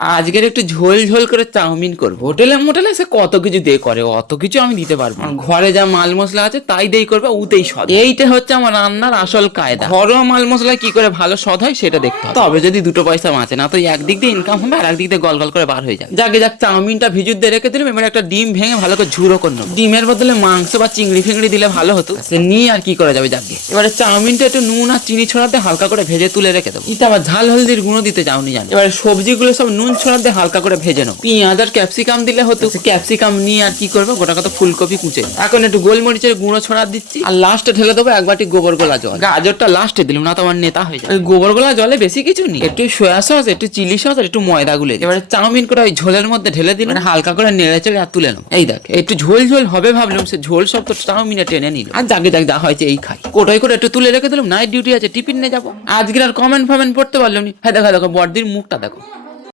আজকের একটু ঝোল ঝোল করে চাউমিন করবো। হোটেলে মোটেলে সে কত কিছু দিয়ে করে, অত কিছু আমি দিতে পারবো না। ঘরে যা মাল মশলা আছে তাই দিয়ে করবে, উতেই স্বাদ। এইটা হচ্ছে আমার রান্নার আসল কায়দা। ঘরোয়া মাল মশলা কি করে ভালো স্বাদ হয় সেটা দেখতে হবে। তবে যদি দুটো পয়সা বাঁচে, না তো একদিক দিয়ে ইনকাম হবে আর একদিক দিয়ে গল গল করে বার হয়ে যাবে। যাকে যাক চাউমিনটা ভিজুর দিয়ে রেখে দিলাম। এবার একটা ডিম ভেঙে ভালো করে ঝুড়ো করে নেবো। ডিমের বদলে মাংস বা চিংড়ি ফিংড়ি দিলে ভালো হতো, সে নিয়ে আর কি করা যাবে। যাকে এবারে চাউমিনটা একটু নুন আর চিনি ছড়াতে হালকা করে ভেজে তুলে রেখে দেবো। এটা আবার ঝাল হলদির গুঁড়ো দিতে যাওনি জানি। এবারে সবজিগুলো সব নুন ছড়াতে হালকা করে ভেজে নেবো। পেঁয়াজ আর ক্যাপসিকাম দিলে হতো, ক্যাপসিকাম নিয়ে আর কি করবো, গোটা কত ফুলকপি কুচে এখন একটু গোলমরিচের গুঁড়ো ছড়া দিচ্ছি। আর লাস্টে ঢেলে দেবো এক বাটি গোবর গোলা জল। গাজরটা লাস্টে দিলাম, না তো আমার নেতা হয়ে যায়। গোবর গোলা জলে বেশি কিছু নেই, একটু সয়া সস, একটু চিলি সস আর একটু ময়দা গুলে এবারে চাউমিন করে ওই ঝোলের মধ্যে ঢেলে দিলাম। হালকা করে নেড়ে চেড়ে আর তুলে নেবো। এই দেখ একটু ঝোল ঝোল হবে ভাবলাম, সে ঝোল সব তো চাউমিনে টেনে নিল। আর যাকে যাক যা হয়েছে এই খাই। কোটাই করে একটু তুলে রেখে দিলাম, নাইট ডিউটি আছে, টিফিন নিয়ে যাবো। আজকের আর কমেন্ট ফমেন্ট পড়তে পারলাম নি। হ্যাঁ দেখো দেখো বড়দির মুখটা দেখো।